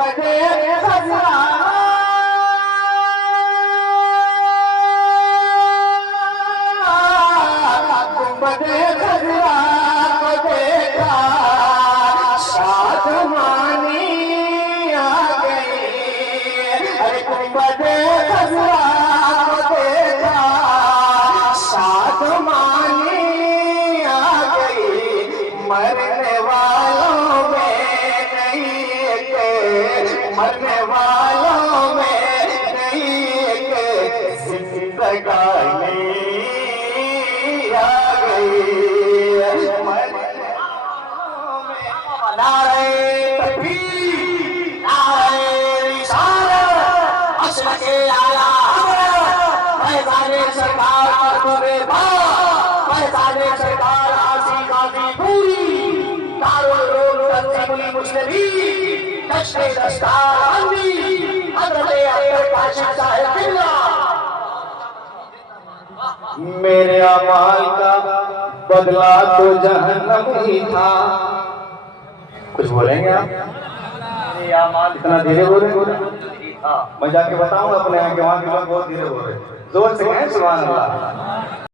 गुंबदे खजरा गुंबदे खजरा को देखा शादमानी आ गई। अरे गुंबदे खजरा को देखा शादमानी आ गई। मरने वालों में नहीं के मरने वालों में नहीं के जिंदगानी आ गई। मरने वालों में नारे तकबीर नारे रिसालत असल के आला फैज़ाने सरकार मरतबे बा फैज़ाने सरकार आसी गाजी पूरी दारुल उलूम तंजीमुल मुस्लिमीन कश्फ दस्तार बंदी हज़रत अब्दुल काशिफ साहिब बिल्ला। मेरे अमाल का बदला तो जहन्नम ही था। कुछ बोलेंगे आप? मेरे अमाल इतना धीरे बोल रहे मैं जाके बताऊं अपने यहाँ के वहाँ के लोग बहुत धीरे बोल रहे जोर से कहें सुभान अल्लाह।